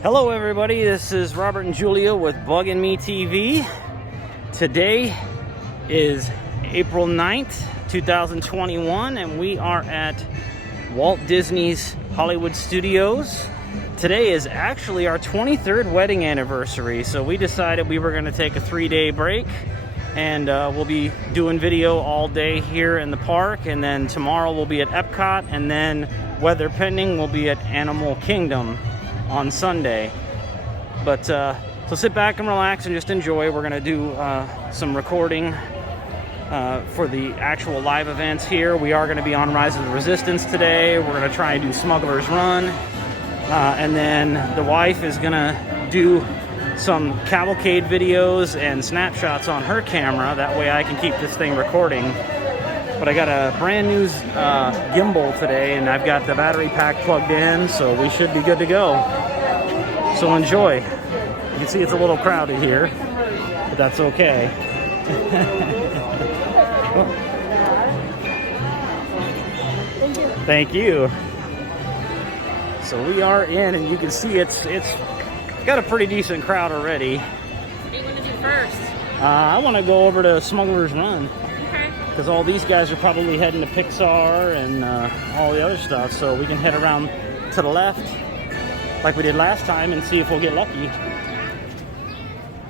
Hello everybody, this is Robert and Julia with Buggin' Me TV. Today is April 9th, 2021, and we are at Walt Disney's Hollywood Studios. Today is actually our 23rd wedding anniversary, so we decided we were going to take a 3-day break, and we'll be doing video all day here in the park, and then tomorrow we'll be at Epcot, and then weather pending we'll be at Animal Kingdom on Sunday. But so sit back and relax and just enjoy. We're gonna do some recording for the actual live events here. We are gonna be on Rise of the Resistance today. We're gonna try and do Smuggler's Run, and then the wife is gonna do some cavalcade videos and snapshots on her camera. That way I can keep this thing recording. But I got a brand new gimbal today, and I've got the battery pack plugged in, so we should be good to go. So enjoy. You can see it's a little crowded here, but that's okay. Thank you. So we are in, and you can see it's got a pretty decent crowd already. What do you want to do first? I want to go over to Smuggler's Run. Because all these guys are probably heading to Pixar and all the other stuff, so we can head around to the left like we did last time and see if we'll get lucky.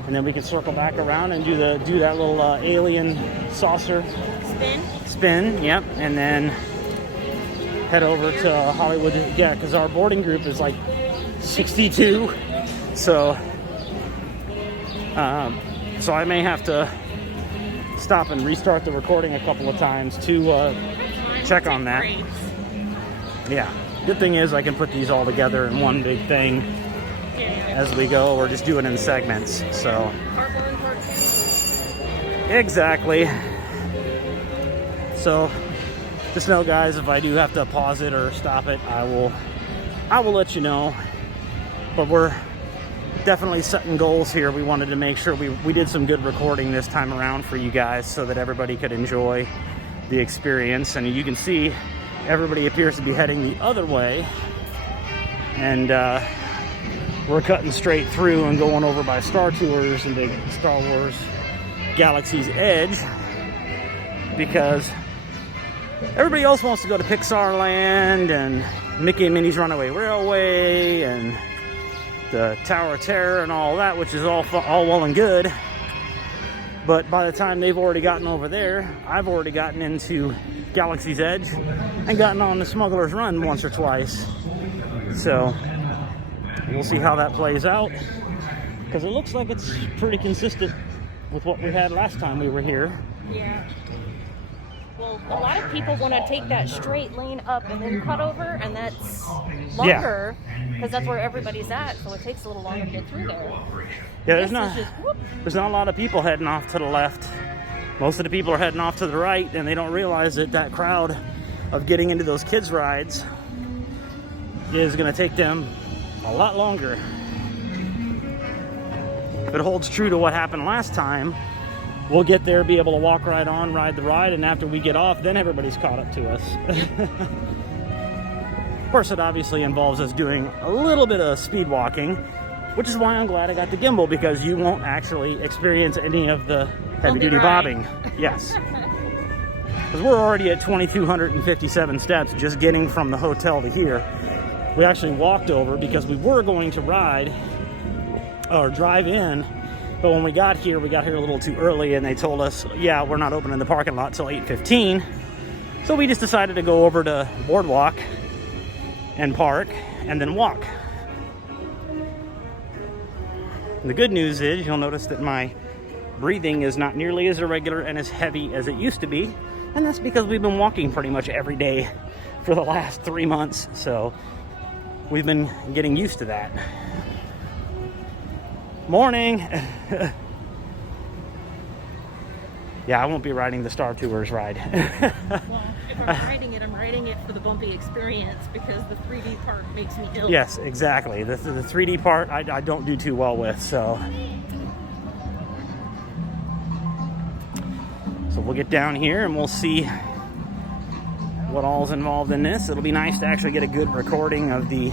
And then we can circle back around and do that little alien saucer spin, yep, and then head over to Hollywood. Yeah, because our boarding group is like 62, so I may have to stop and restart the recording a couple of times to check on that. Yeah, good thing is I can put these all together in one big thing as we go, or just do it in segments. So exactly. So just know, guys, if I do have to pause it or stop it, I will let you know. But we're definitely setting goals here. We wanted to make sure we did some good recording this time around for you guys so that everybody could enjoy the experience. And you can see everybody appears to be heading the other way, and we're cutting straight through and going over by Star Tours and the Star Wars Galaxy's Edge, because everybody else wants to go to Pixar Land and Mickey and Minnie's Runaway Railway and the Tower of Terror and all that, which is all well and good. But by the time they've already gotten over there, I've already gotten into Galaxy's Edge and gotten on the Smuggler's Run once or twice. So we'll see how that plays out, because it looks like it's pretty consistent with what we had last time we were here. Yeah. Well, a lot of people want to take that straight lane up and then cut over, and that's longer because that's where everybody's at, so it takes a little longer to get through there. Yeah, there's not a lot of people heading off to the left. Most of the people are heading off to the right, and they don't realize that crowd of getting into those kids' rides is going to take them a lot longer. If it holds true to what happened last time, we'll get there, be able to walk right on, ride the ride, and after we get off, then everybody's caught up to us. Of course, it obviously involves us doing a little bit of speed walking, which is why I'm glad I got the gimbal, because you won't actually experience any of the heavy-duty bobbing. Yes. Because we're already at 2,257 steps just getting from the hotel to here. We actually walked over because we were going to ride or drive in, but when we got here a little too early, and they told us, yeah, we're not opening the parking lot till 8:15. So we just decided to go over to Boardwalk and park and then walk. And the good news is you'll notice that my breathing is not nearly as irregular and as heavy as it used to be, and that's because we've been walking pretty much every day for the last 3 months, so we've been getting used to that. Morning. Yeah, I won't be riding the Star Tours ride. Well, if I'm riding it for the bumpy experience, because the 3D part makes me ill. Yes, exactly. The 3D part I don't do too well with, so we'll get down here and we'll see what all's involved in this. It'll be nice to actually get a good recording of the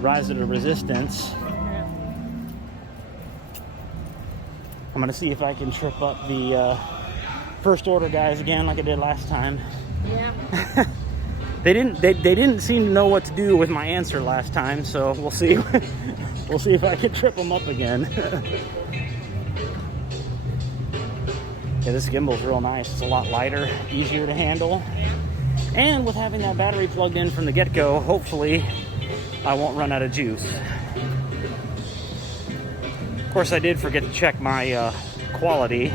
Rise of the Resistance. I'm gonna see if I can trip up the First Order guys again like I did last time. Yeah. They didn't seem to know what to do with my answer last time, so we'll see. We'll see if I can trip them up again. Yeah, this gimbal's real nice. It's a lot lighter, easier to handle. Yeah. And with having that battery plugged in from the get-go, hopefully I won't run out of juice. Of course, I did forget to check my quality.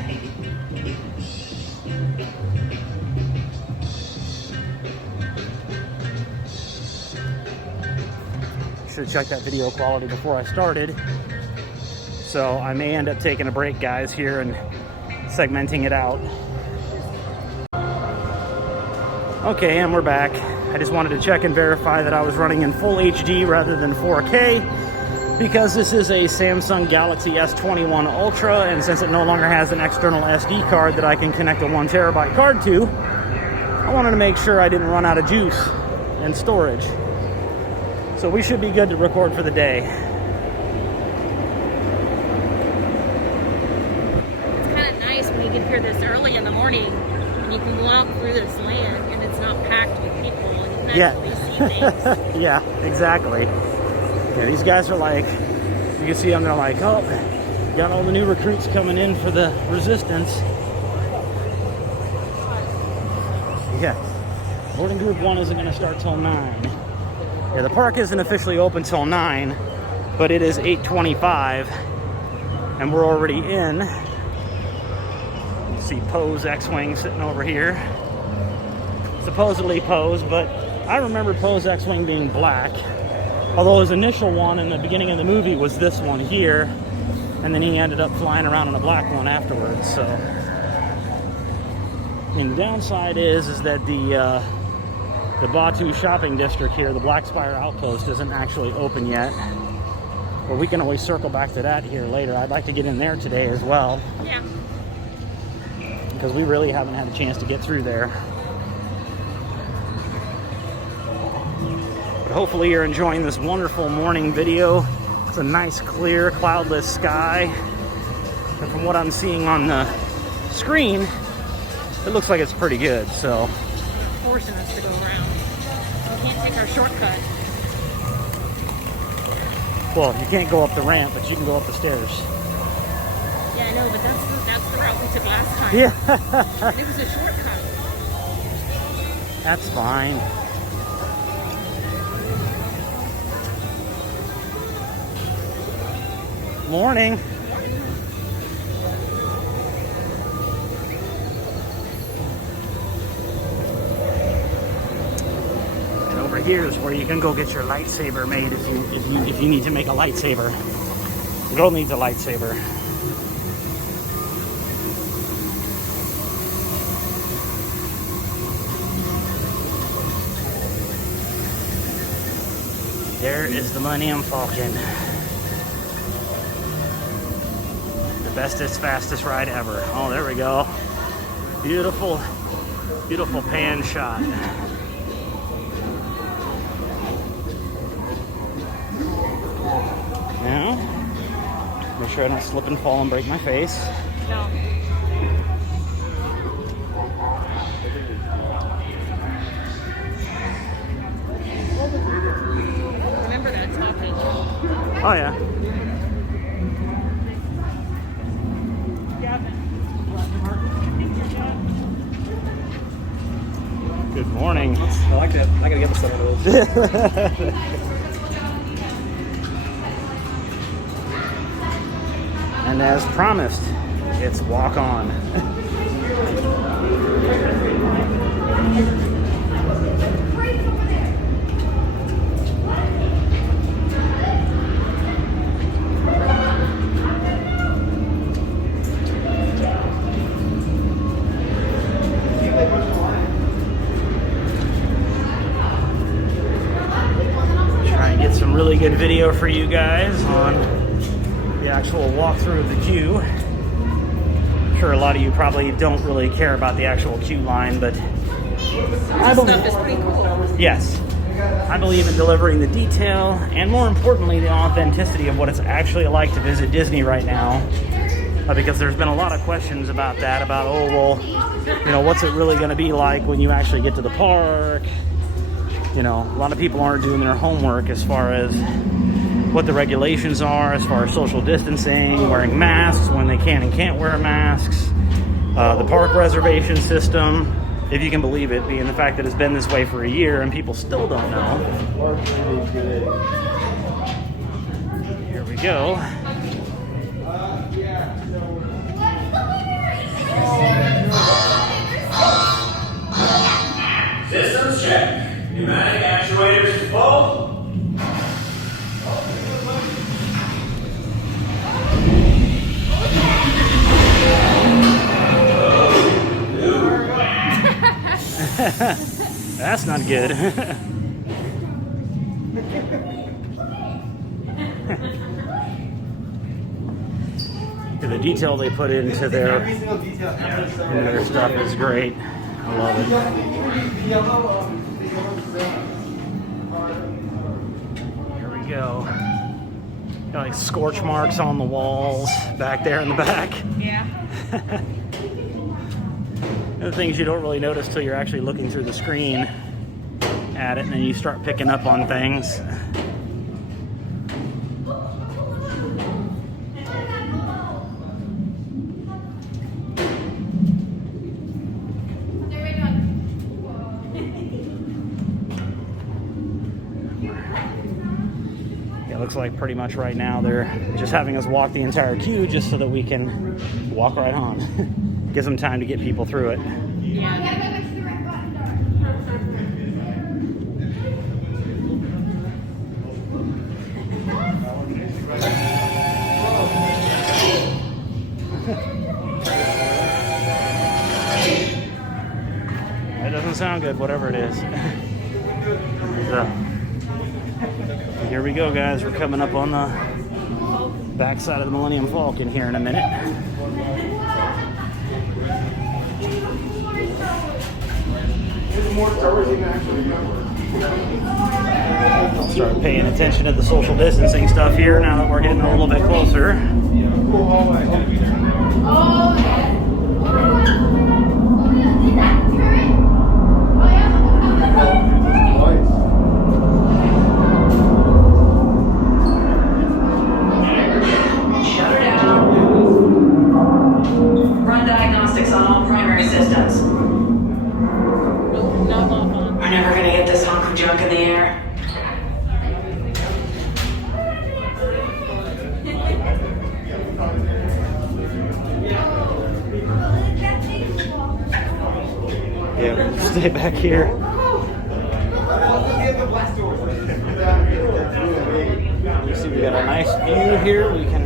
Should have checked that video quality before I started. So I may end up taking a break, guys, here and segmenting it out. Okay, and we're back. I just wanted to check and verify that I was running in full HD rather than 4K, because this is a Samsung Galaxy S21 Ultra, and since it no longer has an external SD card that I can connect a 1 terabyte card to, I wanted to make sure I didn't run out of juice and storage. So we should be good to record for the day. It's kind of nice when you get here this early in the morning and you can walk through this land and it's not packed with people and you can actually see things. Yeah, exactly. Yeah, these guys are like, you can see them, they're like, oh, got all the new recruits coming in for the Resistance. Yeah, boarding group 1 isn't going to start till 9. Yeah, the park isn't officially open till 9, but it is 8:25, and we're already in. You see Poe's X-Wing sitting over here. Supposedly Poe's, but I remember Poe's X-Wing being black. Although his initial one in the beginning of the movie was this one here, and then he ended up flying around in a black one afterwards, so. And the downside is that the Batu shopping district here, the Black Spire Outpost, isn't actually open yet. But we can always circle back to that here later. I'd like to get in there today as well. Yeah. Because we really haven't had a chance to get through there. But hopefully you're enjoying this wonderful morning video. It's a nice, clear, cloudless sky. And from what I'm seeing on the screen, it looks like it's pretty good, so. They're forcing us to go around. We can't take our shortcut. Well, you can't go up the ramp, but you can go up the stairs. Yeah, I know, but that's the route we took last time. Yeah. And it was a shortcut. That's fine. Morning. And over here is where you can go get your lightsaber made if you need to make a lightsaber. The girl needs a lightsaber. There is the Millennium Falcon. Bestest, fastest ride ever. Oh, there we go. Beautiful, beautiful pan shot. Now, make sure I don't slip and fall and break my face. No. Remember that topic. Oh, yeah. Good morning. I like that. I gotta get some of those. And as promised, it's walk on. Really good video for you guys on the actual walkthrough of the queue. I'm sure a lot of you probably don't really care about the actual queue line, but This stuff is pretty cool. Yes, I believe in delivering the detail and, more importantly, the authenticity of what it's actually like to visit Disney right now. Because there's been a lot of questions about that, about, oh, well, what's it really going to be like when you actually get to the park? A lot of people aren't doing their homework as far as what the regulations are, as far as social distancing, wearing masks when they can and can't wear masks, the park reservation system, if you can believe it, being the fact that it's been this way for a year and people still don't know. Here we go. Systems check. Pneumatic actuators full. That's not good. The detail they put into their stuff is great. I love it. Here we go. Got like scorch marks on the walls back there in the back. Yeah. The things you don't really notice till you're actually looking through the screen at it, and then you start picking up on things. It looks like pretty much right now they're just having us walk the entire queue just so that we can walk right on. Gives them time to get people through it. That doesn't sound good, whatever it is. So, here we go, guys. We're coming up on the backside of the Millennium Falcon here in a minute. I'll start paying attention to the social distancing stuff here now that we're getting a little bit closer. Run diagnostics on all primary systems. We're never gonna get this hunk of junk in the air. Yeah, we'll stay back here. You see, we got a nice view here. We can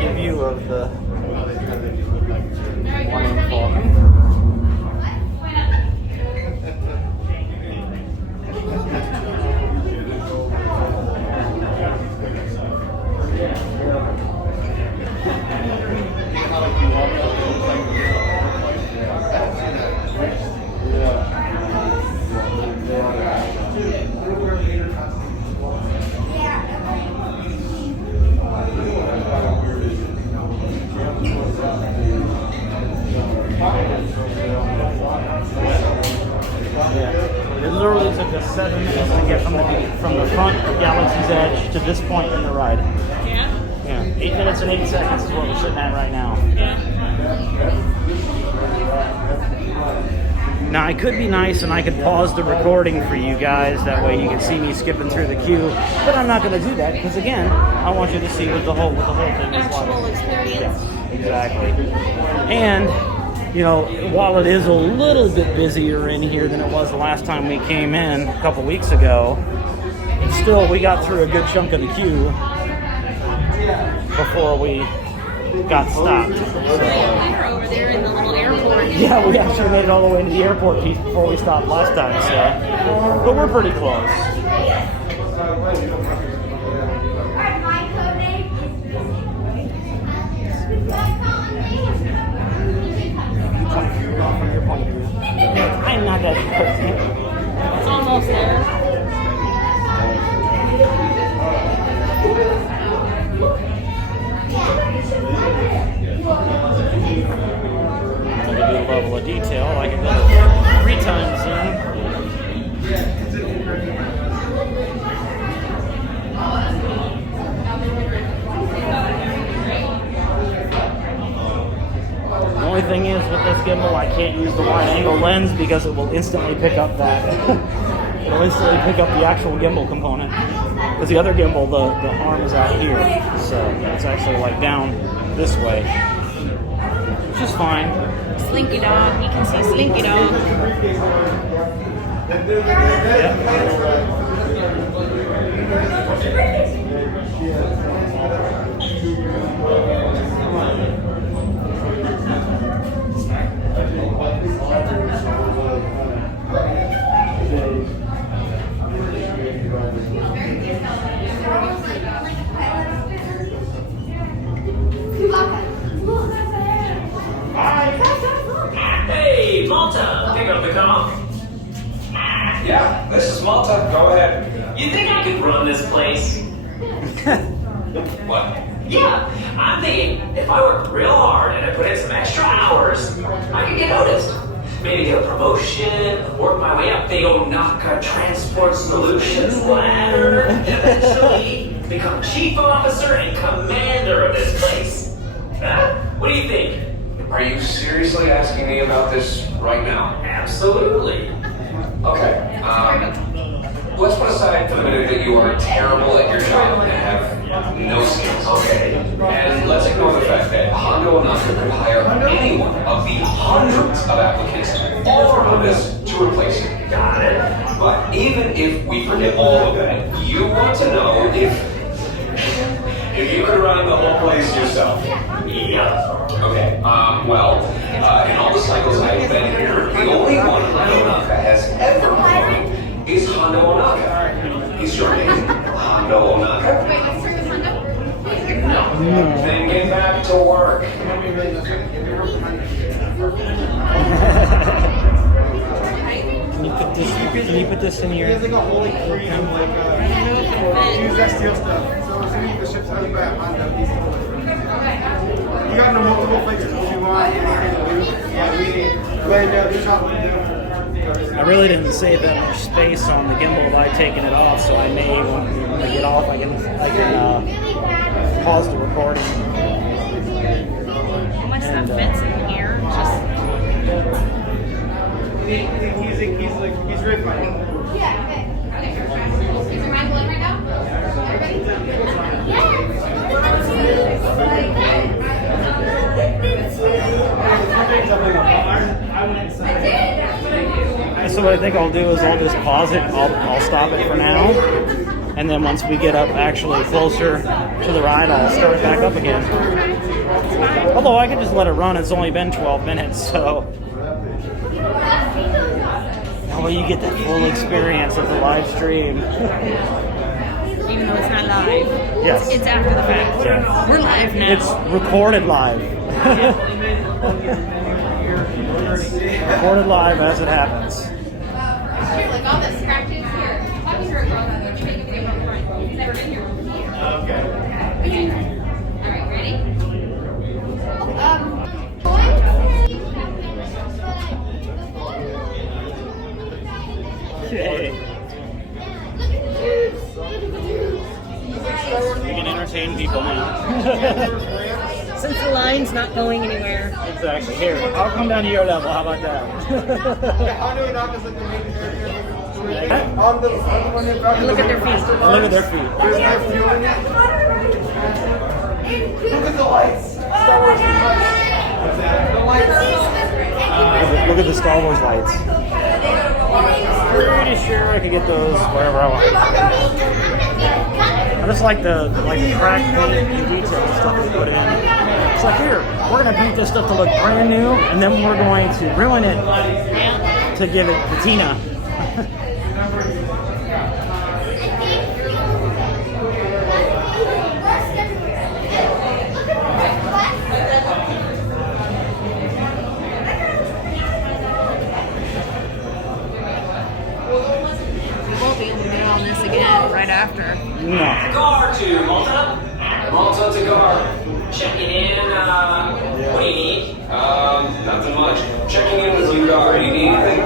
give you of the Millennium Falcon. It literally took us 7 minutes to get from the front of Galaxy's Edge to this point in the ride. Yeah? Yeah, 8 minutes and 8 seconds is what we're sitting at right now. Yeah. Now, I could be nice and I could pause the recording for you guys. That way you can see me skipping through the queue. But I'm not going to do that because, again, I want you to see what the whole thing is Actual like. experience. Yes, exactly. And, while it is a little bit busier in here than it was the last time we came in a couple weeks ago, still, we got through a good chunk of the queue before we got stopped. We were over there in the little airport. Yeah, we actually made it all the way to the airport piece before we stopped last time, so. But we're pretty close. I'm not that close. It's almost almost there. To give you a level of detail, I can go to 3 times zoom. The only thing is with this gimbal, I can't use the wide angle lens because it will instantly pick up that. It'll instantly pick up the actual gimbal component. Because the other gimbal, the arm is out here, so it's actually like down this way, which is fine. Slinky dog. You can see Slinky dog. Hey, Malta, pick up the call. Yeah, this is Malta. Go ahead. You think I could run this place? What? Yeah, I'm thinking if I worked real hard and I put in some extra hours, I could get noticed. Maybe get a promotion, work my way up the Onaka Transport Solutions ladder, and eventually become chief officer and commander of this place. Huh? What do you think? Are you seriously asking me about this right now? Absolutely. Okay. Let's put aside for the minute that you are terrible at your job and have no skills. Okay. And let's ignore the fact that Hondo Onaka could hire any one of the hundreds of applicants all around us to replace you. Got it. But even if we forget all of that, you want to know if you could run the whole place yourself. Yeah. Okay, well, in all the cycles I've been here, the only one Hondo Onaka has ever promoted is Hondo Onaka. Is your name Hondo Onaka? No. Then get back to work. Can you put this in He your... has like a holy cream, like use that steel stuff. So as soon as the ship's coming back, Honda, these you got no multiple fixes if you want anything to do. Yeah, we do chocolate. I really didn't save that much space on the gimbal by taking it off, so I may, when I get off, I can pause the recording. How much stuff fits in here? Just He's very funny. Yeah, okay. Is your mind going right now? Everybody? So what I think I'll do is I'll just pause it. I'll stop it for now, and then once we get up actually closer to the ride, I'll start it back up again. Although I could just let it run. It's only been 12 minutes, so that way you get that full experience of the live stream. even though it's not live. Yes. It's after the fact. Yeah. We're live now. It's recorded live. Recorded live as it happens. Here, like all the scratches here. Talk to her, girl. What do you make of it? It's never been here. Okay. All right, ready? Okay. We can entertain people now. Since the line's not going anywhere. Exactly. Here, I'll come down to your level. How about that? Look at their feet. Look at their feet. Look at the lights. Star Wars lights. The lights. Look at the Star Wars lights. Pretty sure I could get those wherever I want. I just like the crack paint and detail stuff they put in. It's like, here, we're gonna paint this stuff to look brand new, and then we're going to ruin it to give it patina. right after. No. Cigar to Malta. Malta cigar. Checking in. What do you need? Nothing much. Checking in with you, Gar. Do you need anything?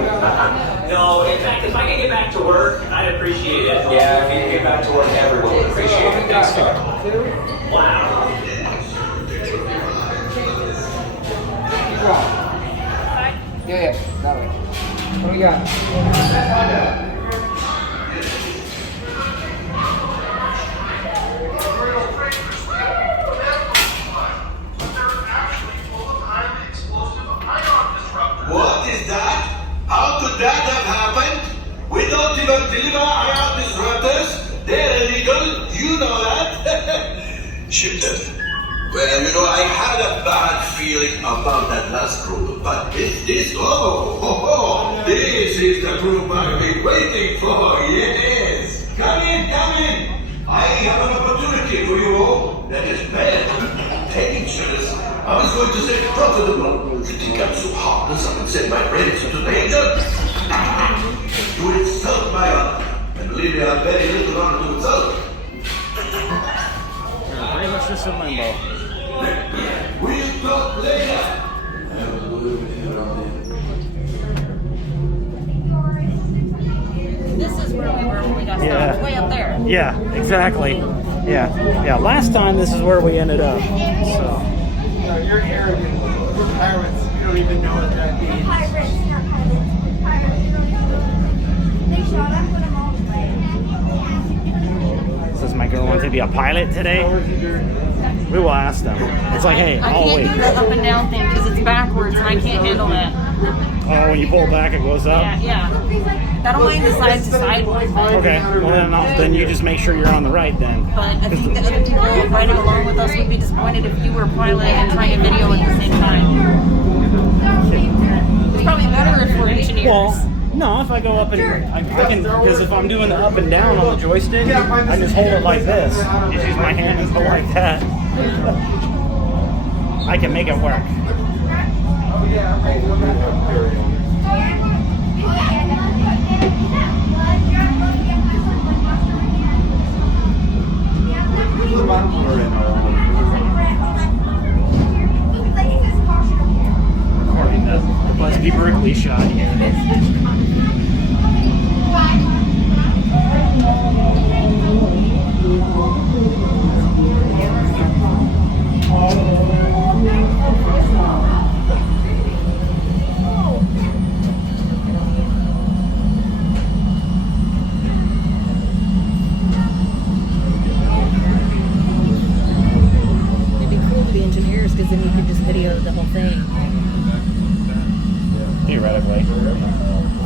No, in fact, if I could get back to work, I'd appreciate it. Yeah, if you could get back to work, everyone would appreciate it. Thanks, Gar. Wow. Yeah, that way. What do we got? What is that? How could that have happened? We don't even deliver ion disruptors. They're illegal. You know that. Shifted. Well, you know, I had a bad feeling about that last group, but it's this. This is the group I've been waiting for. Yes. Come in, come in. I have an opportunity for you all that is bad, dangerous. I was going to say profitable. You think I'm so heartless I can send my friends into danger? You insult my honor, and believe me, I have very little honor to insult. Pretty much just in limbo. We'll talk later. This is where we were when we got stopped. Yeah. Way up there. Yeah, exactly. Yeah. Last time this is where we ended up. So. No, you're arrogant. We're pirates. You don't even know what that means. Pirates, not pirates. Pirates, you don't know. They shot up with them all the way. Says my girl wants to be a pilot today. We will ask them. It's like, hey, I I'll can't wait. do the up and down thing because it's backwards and I can't handle that. Oh, when you pull back, it goes up. Yeah. I don't mind the side to side one, but Okay. Well, then you just make sure you're on the right then. I think the other people riding along with us would be disappointed if you were a pilot and trying to video at the same time. It's probably better if we're engineers. Well, no, if I go up and I can, because if I'm doing the up and down on the joystick, I just hold it like this. Just use my hand and go like that. I can make it work. Recording the Busby Berkeley shot here. It'd be cool to be engineers because then you could just video the whole thing. Theoretically. I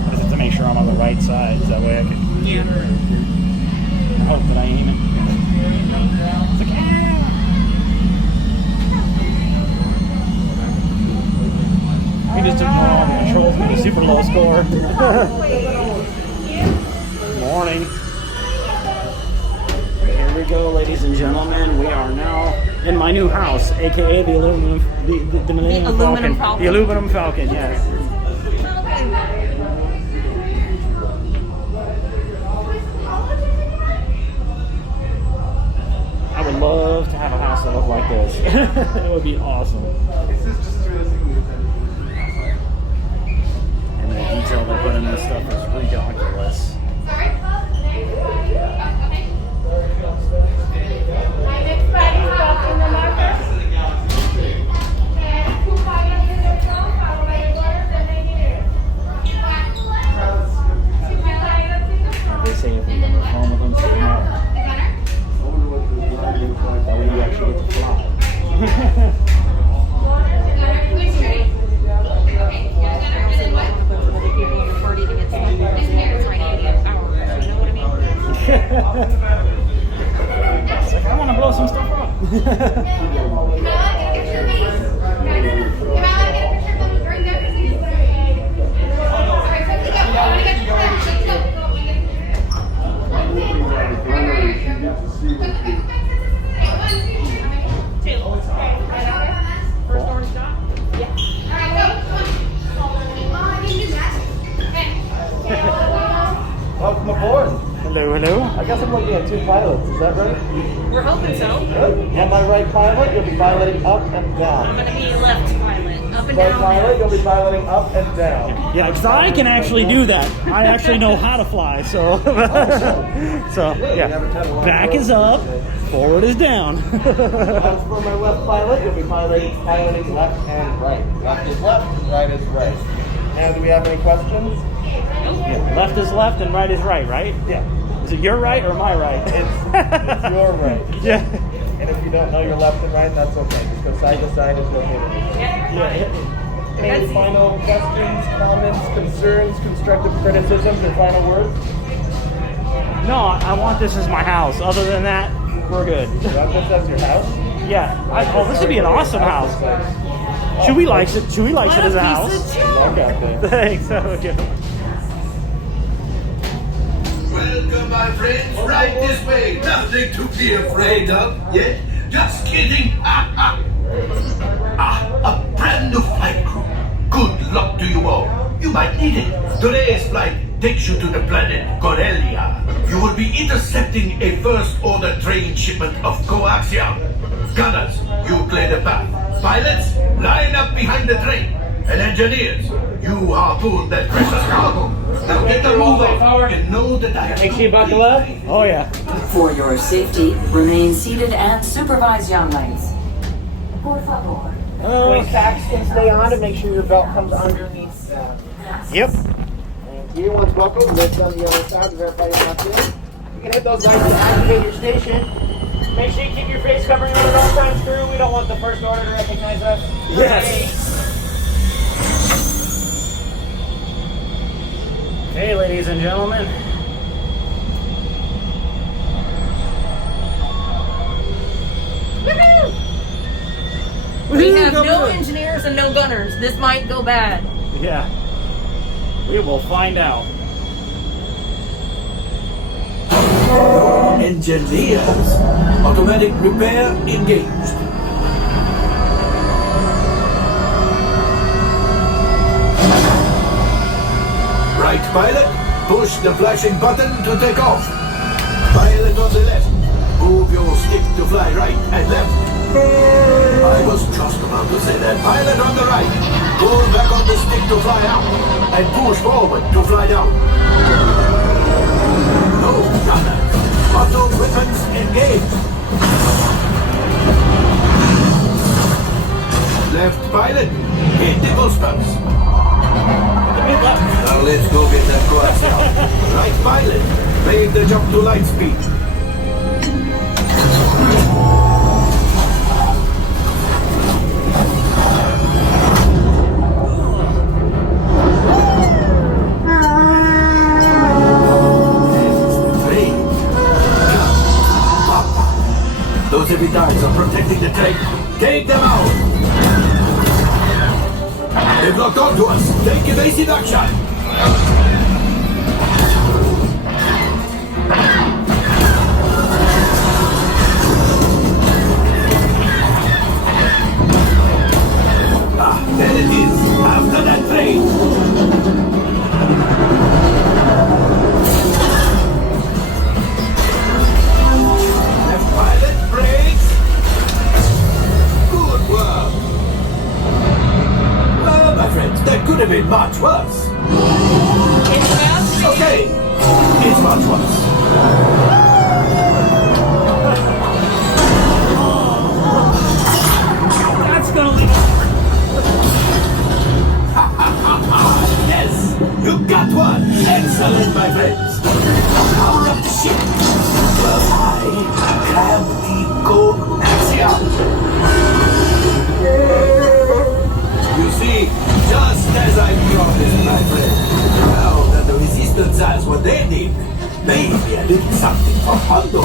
just have to make sure I'm on the right side, so that way I can hope that I aim it. It's like, we just ignore all the controls with a super low score. Morning. Here we go, ladies and gentlemen. We are now in my new house, aka the aluminum, the aluminum Falcon. The aluminum Falcon, yes. I would love to have a house that looked like this. It would be awesome. And the detail they put in this stuff is ridiculous. Sorry? Okay. My next bag is up in the marker. And 2 5 in the phone, followed by the letters and then here. 2 5 in the phone. They say if we have a phone with them, so we know. That way you actually get to fly. It's like, I want to blow some stuff up. Welcome aboard. Hello, hello. I guess I'm looking at two pilots, is that right? We're hoping so. Good. On my right pilot, you'll be piloting up and I'm down. gonna be left pilot, up and Right down. pilot, you'll be piloting up and down. Yeah, because I can actually do that. I actually know how to fly, so. So, yeah. Back is up, forward is down. As for my left pilot, you'll be piloting left and right. Left is left, right is right. Now, do we have any questions? Yeah, left is left and right is right, right? Yeah. Is it your right or my right? It's your right. Yeah. And if you don't know your left and right, that's okay. Just go side to side as located. Yeah. Any final questions, comments, concerns, constructive criticisms, or final words? No, I want this as my house. Other than that, we're good. You want this as your house? Yeah. This would be an awesome house. Chewy likes it. Chewy likes it as a house. Look out there. Thanks. Okay. Welcome, my friends. Right this way. Nothing to be afraid of. Yes? Just kidding. A brand new flight crew. Good luck to you all. You might need it. Today's flight takes you to the planet Corellia. You will be intercepting a first-order train shipment of coaxium. Gunners, you clear the path. Pilots, line up behind the train. And engineers, you harpoon that precious cargo. Now get the move on and know that I have Make sure you buckle up. Oh yeah. For your safety, remain seated and supervise younglings. Por favor. Quick facts can stay on to make sure your belt comes underneath. Yep. Thank you. Once buckled, lift on the other side to verify you're not in. You can hit those lights to activate your station. Make sure you keep your face covering on at all times, crew. We don't want the first order to recognize us. Yes. Hey, ladies and gentlemen. We have no engineers and no gunners. This might go bad. Yeah. We will find out. Engineers. Automatic repair engaged. Right pilot, push the flashing button to take off. Pilot on the left, move your stick to fly right and left. I was just about to say that. Pilot on the right, pull back on the stick to fly out and push forward to fly down. No gunner. Auto weapons engaged. Left pilot, hit the goosebumps. Now let's go get that coaxium. Right pilot, make the jump to light speed. Those heavy dives are protecting the train. Take them out! They've locked onto us. Take evasive action! There it is! After that train! Left pilot, brakes! Good work! Well, my friends, that could have been much worse. Okay, it's much worse. That's gonna leave. Yes, you got one. Excellent, my friends. Power up the ship. Well, I have the coaxium. You see, just as I promised, my friend. Now that the resistance has what they need, maybe a little something for Hondo.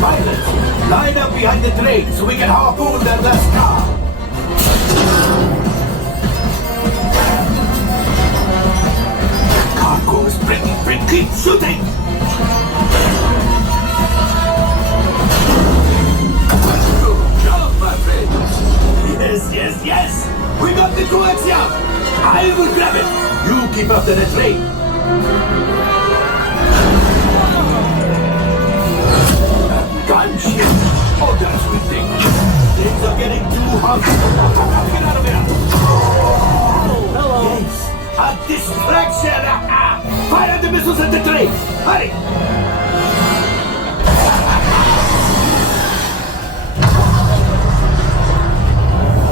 Pilots, line up behind the train so we can harpoon their last car. Cargo is breaking. Keep shooting! Good job, my friends. Yes. We got the coaxium. I will grab it. You keep after the train. shit. Oh, that's ridiculous. Things are getting too hot. Get out of here. Oh, hello. Yes, a distraction. Fire the missiles at the train. Hurry.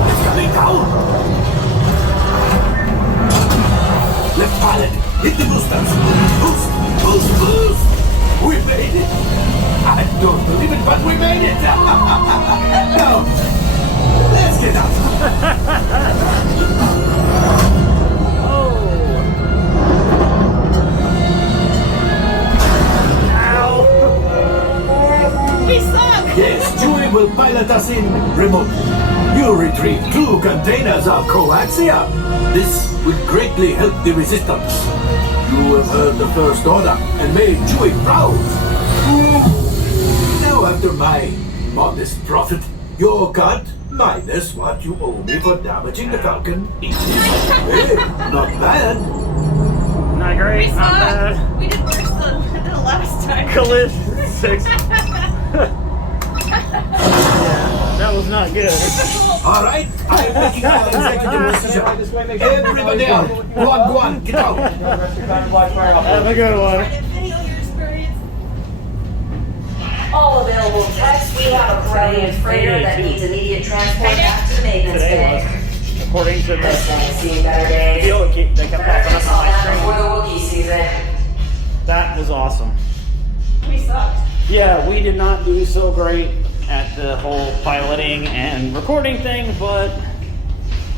It's coming down. Left pilot, hit the boosters. Boost, boost, boost. We made it. I don't believe it, but we made it. Now, let's get out. We suck! Yes, Chewie will pilot us in remotely. You retrieve 2 containers of coaxia. This will greatly help the resistance. You have heard the First Order and made Chewie proud. Now, after my modest profit, your cut minus what you owe me for damaging the Falcon. Hey, not bad. Not great, not bad. We did worse than the last time. Collision 6. Yeah, that was not good. All right, I'm making an executive decision. Everybody out. Go on, get out. Have a good one. All available techs, we have a Corellian freighter that needs immediate transport back to the maintenance Today bay. was, according to This the thing's seen better days. deal, they kept popping up It's all on my down screen. before the Wookiee season. That was awesome. We sucked. Yeah, we did not do so great at the whole piloting and recording thing, but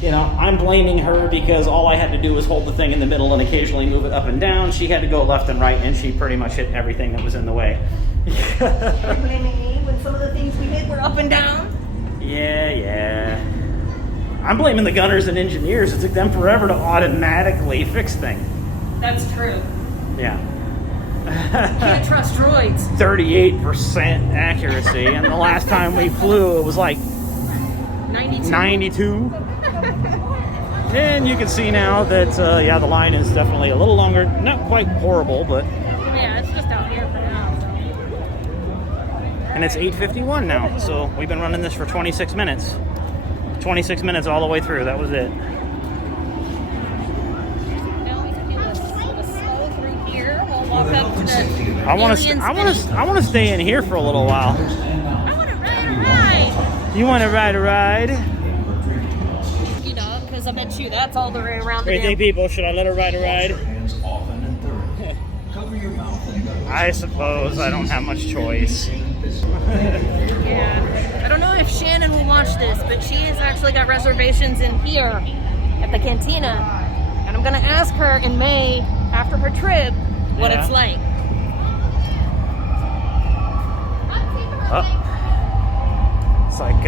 you know, I'm blaming her because all I had to do was hold the thing in the middle and occasionally move it up and down. She had to go left and right, and she pretty much hit everything that was in the way. Are you blaming me when some of the things we did were up and down? Yeah. I'm blaming the gunners and engineers. It took them forever to automatically fix things. That's true. Yeah. Can't trust droids. 38% accuracy, and the last time we flew, it was like 92. And you can see now that, yeah, the line is definitely a little longer. Not quite horrible, but... Yeah, it's just out here for now. And it's 8:51 now, so we've been running this for 26 minutes. 26 minutes all the way through, that was it. Now we can do a slow through here. We'll walk up to the I want to stay in here for a little while. I want to ride a ride. You want to ride a ride? You know, because I bet you that's all the way around What the do you think, damn. people? Should I let her ride a ride? I suppose I don't have much choice. Yeah. I don't know if Shannon will watch this, but she has actually got reservations in here at the cantina. And I'm going to ask her in May, after her trip, what it's like. Oh. It's like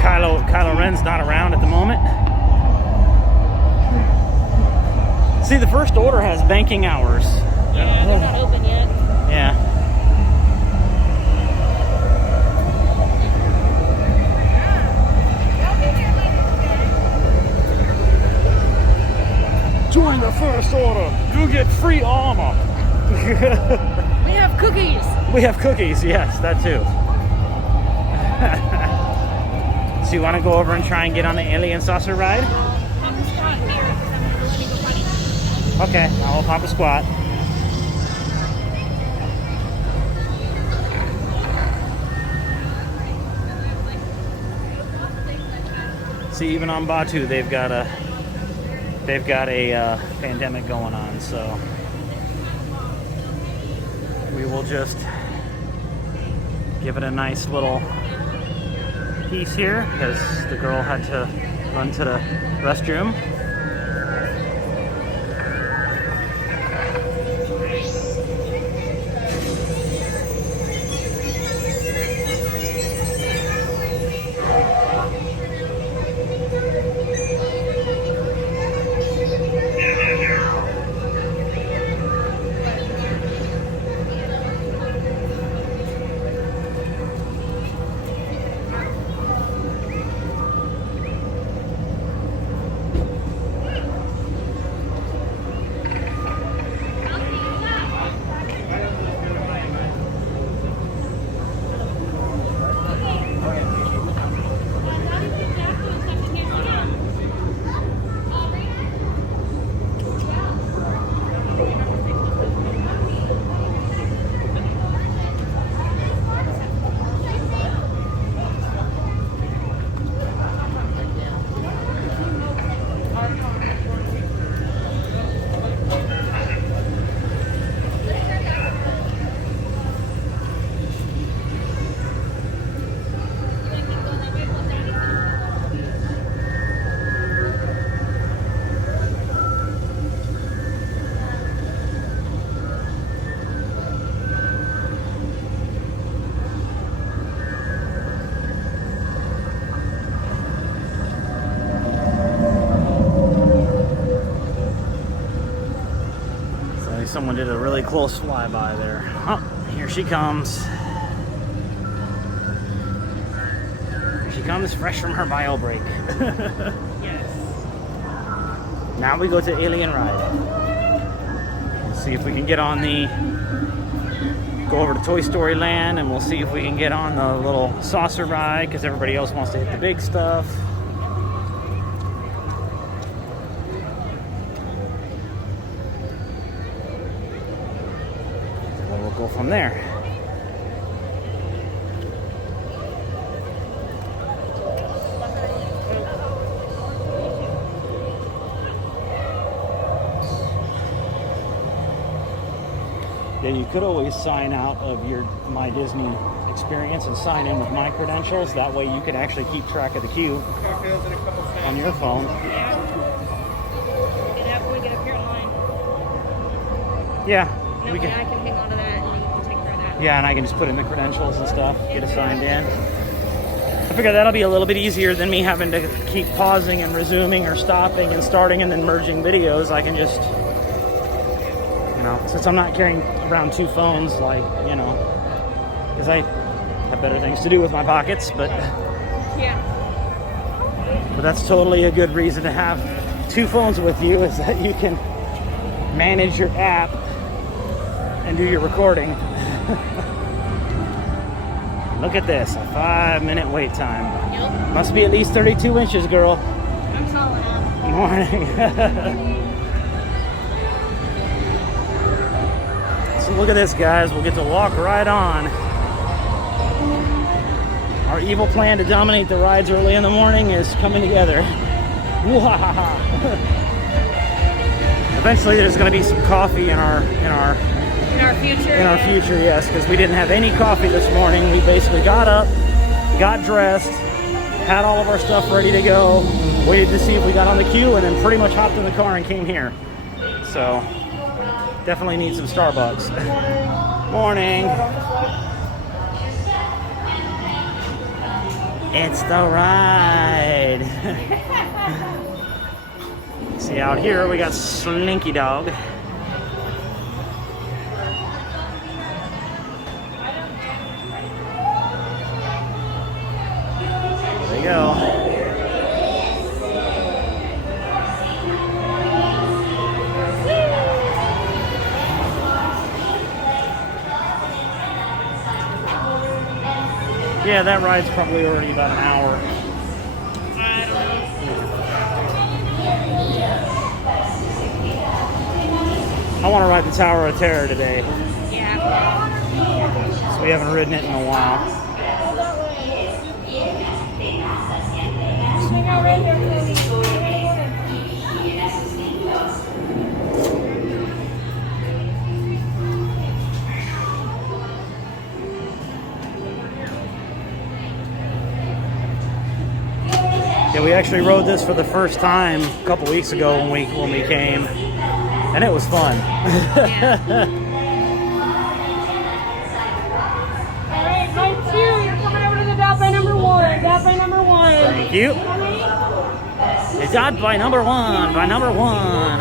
Kylo Ren's not around at the moment. See, the First Order has banking hours. Yeah, they're not open yet. Yeah. Join the First Order. You get free armor. We have cookies. We have cookies, yes, that too. So you want to go over and try and get on the alien saucer ride? Okay, I'll pop a squat. See, even on Batu, they've got a pandemic going on, so we will just give it a nice little piece here because the girl had to run to the restroom. did a really close flyby there. Oh, here she comes. Here she comes, fresh from her bio break. Yes. Now we go to Alien Ride. Let's see if we can get on go over to Toy Story Land, and we'll see if we can get on the little saucer ride, because everybody else wants to hit the big stuff. And then we'll go from there. Yeah, you could always sign out of your My Disney experience and sign in with my credentials. That way you can actually keep track of the queue on your phone. Yeah. We can have when we get up here in line. Yeah. That way I can hang on to that and you can take care of that. Yeah, and I can just put in the credentials and stuff, get it signed in. I figure that'll be a little bit easier than me having to keep pausing and resuming or stopping and starting and then merging videos. I can just, you know, since I'm not carrying around two phones, like, you know, because I have better things to do with my pockets, but Yeah. But that's totally a good reason to have two phones with you, is that you can manage your app and do your recording. Look at this, a 5-minute wait time. Yep. Must be at least 32 inches, girl. I'm solid on. Good morning. So look at this, guys. We'll get to walk right on. Our evil plan to dominate the rides early in the morning is coming together. Eventually, there's going to be some coffee in our future, yes, because we didn't have any coffee this morning. We basically got up, got dressed, had all of our stuff ready to go, waited to see if we got on the queue, and then pretty much hopped in the car and came here. So definitely need some Starbucks. Morning. It's the ride. See, out here we got Slinky Dog. There we go. Yeah, that ride's probably already about an hour. I don't know. I want to ride the Tower of Terror today. Yeah. So we haven't ridden it in a while. Swing out right there, Cody. Yeah, we actually rode this for the first time a couple weeks ago when we came, and it was fun. Yeah. All right, line 2, you're coming over to the dot by number 1. Dot by number 1. Thank you. It's dot by number 1. By number 1.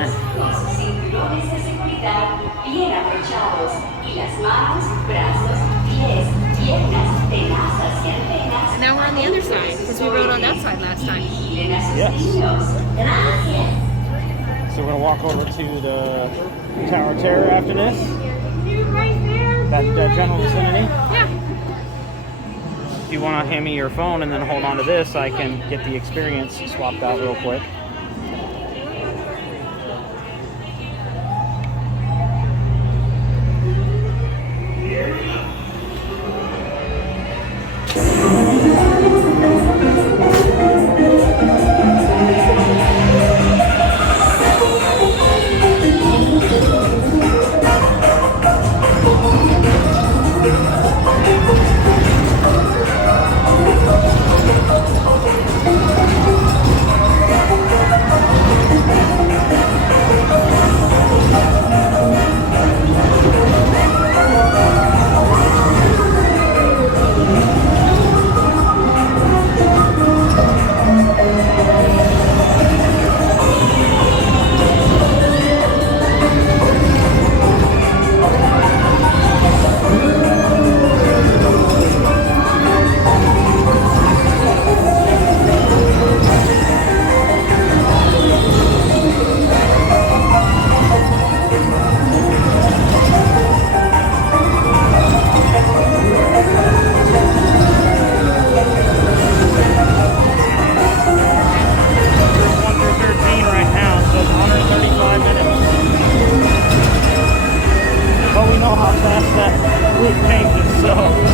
And now we're on the other side, because we rode on that side last time. Yes. So we're gonna walk over to the Tower of Terror after this. That general vicinity. Yeah. If you want to hand me your phone and then hold on to this, I can get the experience swapped out real quick. paint is soaked.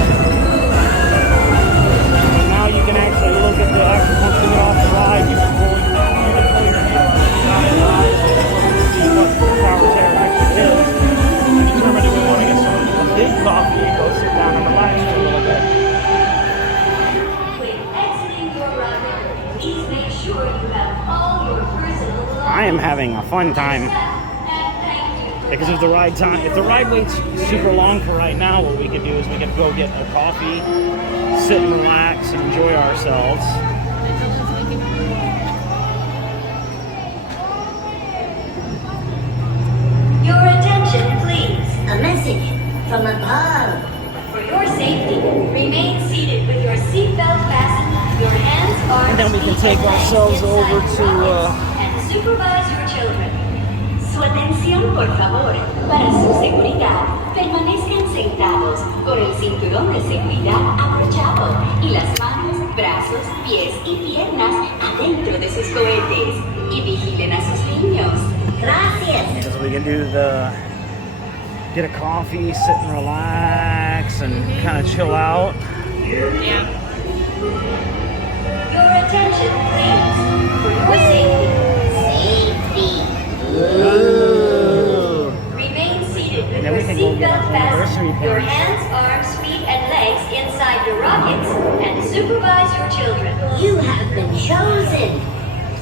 And now you can actually look at the actual, once you get off the ride, you can pull your hand down the ride and see what the power tear actually is. And determine if we want to get some big coffee and go sit down and relax for a little bit. When exiting your ride, please make sure you have all your personal belongings. I am having a fun time. Because if the ride waits super long for right now, what we could do is we could go get a coffee, sit and relax and enjoy ourselves. Your attention, please. A message from above. For your safety, remain seated with your seatbelt fastened, your hands, arms, And then we can take ourselves over to and supervise your children. Su atención, por favor. Para su seguridad, permanezcan sentados con el cinturón de seguridad abrochado y las manos, brazos, pies y piernas adentro de sus cohetes. Y vigilen a sus niños. Gracias. because we can do get a coffee, sit and relax, and kind of chill out. Yeah. Your attention, please. For your safety. Ooh. Remain seated with And then your we can go get seatbelt our anniversary fastened, your pins. hands, arms, feet, and legs inside your rockets, and supervise your children. You have been chosen.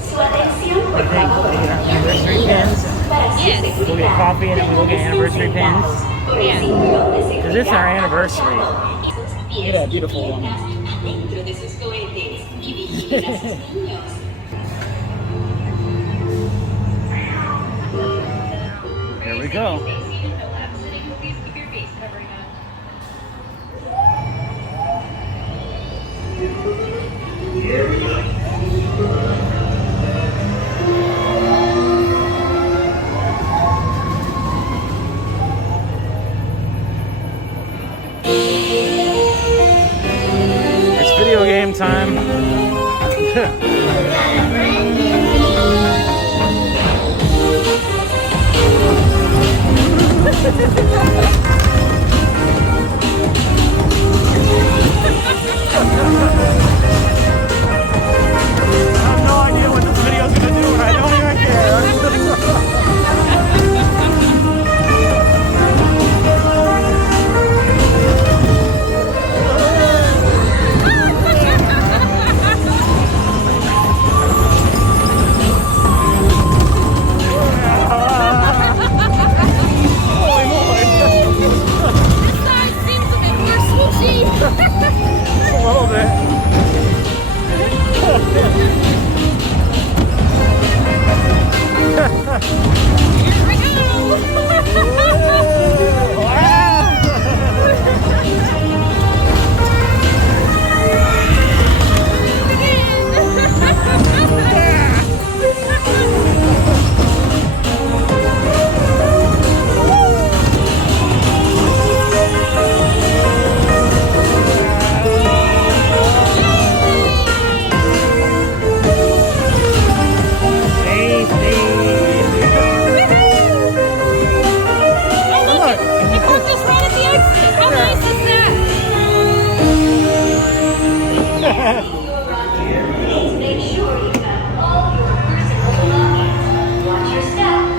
Su atención, por favor. Anniversary pins. Yes. We go get coffee and then we go get anniversary pins. Yeah. Because it's our anniversary. Look at that beautiful one. Adentro de sus cohetes y vigilen a sus niños. There we go. It's video game time. I have no idea what this video is going to do, and I don't even care. Holy moly. This side seems a bit more swooshy. A little bit. Here we go.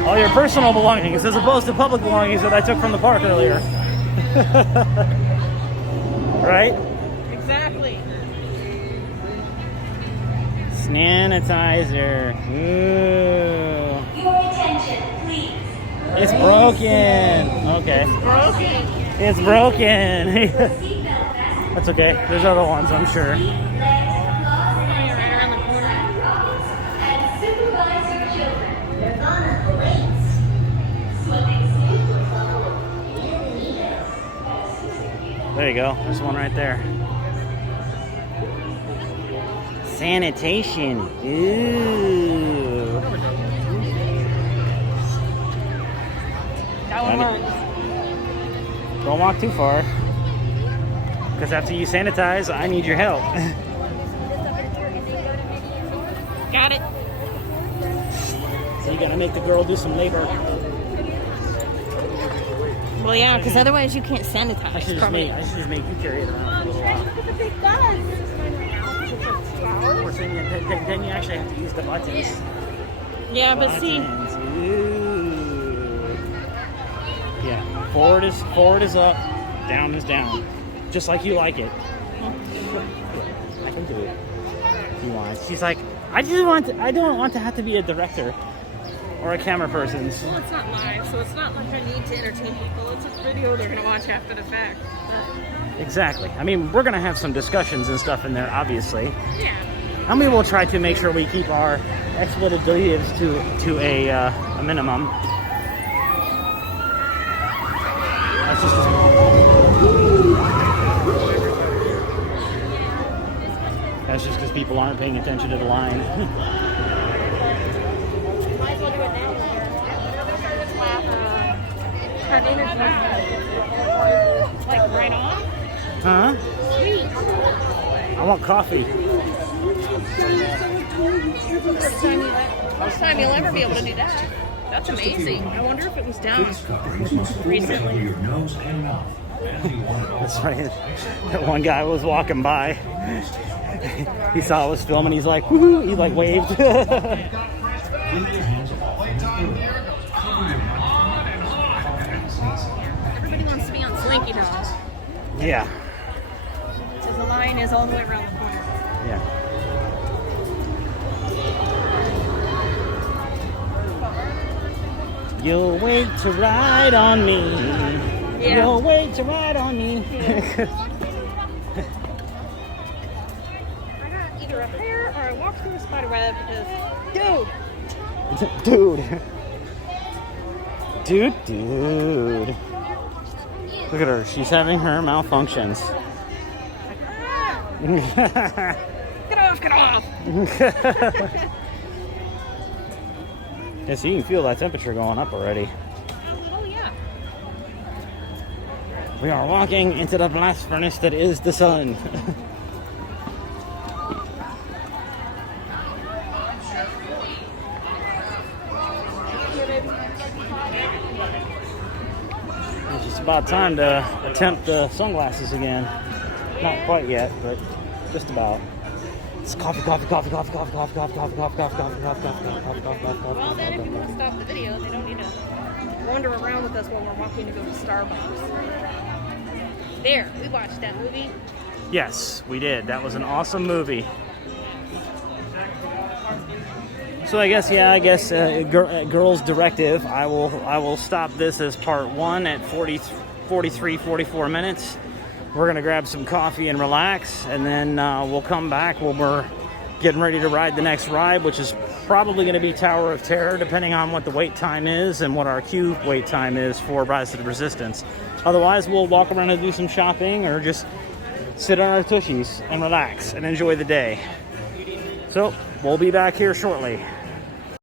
All your personal belongings as opposed to public belongings that I took from the park earlier. Right? Exactly. Sanitizer. Ooh. Your attention, please. It's broken. Okay. Broken. It's broken. That's okay. There's other ones, I'm sure. There you go. There's one right there. Sanitation. Ooh. That one works. Don't walk too far. Because after you sanitize, I need your help. Got it. So you gotta make the girl do some labor. Well, yeah, because otherwise you can't sanitize. I should just make you carry it around for a little while. Look at the big bus. Or then you actually have to use the buttons. Yeah, but see. Ooh. Yeah, forward is up, down is down, just like you like it. I can do it. She wants. She's like, I don't want to have to be a director or a camera person. Well, it's not live, so it's not like I need to entertain people. It's a video they're gonna watch after the fact. Exactly. I mean, we're gonna have some discussions and stuff in there, obviously. Yeah. And we will try to make sure we keep our expletives to a minimum. That's just That's just because people aren't paying attention to the line. Might as well do it now. Like right on? Huh? Sweet. I want coffee. First time you'll ever be able to do that. That's amazing. I wonder if it was down recently. That's right. That one guy was walking by. He saw I was filming. He's like, woohoo! He like waved. Everybody wants to be on Slinky Dog. Yeah. So the line is all the way around the corner. Yeah. You'll wait to ride on me. Yeah. You'll wait to ride on me. I got either a hair or I walked through a spider web because, Dude. Look at her. She's having her malfunctions. Get off! Yeah, so you can feel that temperature going up already. Oh, yeah. We are walking into the blast furnace that is the sun. It's just about time to attempt the sunglasses again. Not quite yet, but just about. It's coffee. Well, then if you want to stop the video, they don't need to wander around with us while we're walking to go to Starbucks. There, we watched that movie. Yes, we did. That was an awesome movie. So I guess girls directive. I will stop this as part 1 at 44 minutes. We're gonna grab some coffee and relax, and then we'll come back when we're getting ready to ride the next ride, which is probably going to be Tower of Terror, depending on what the wait time is and what our queue wait time is for Rise of the Resistance. Otherwise, we'll walk around and do some shopping or just sit on our tushies and relax and enjoy the day. So, we'll be back here shortly.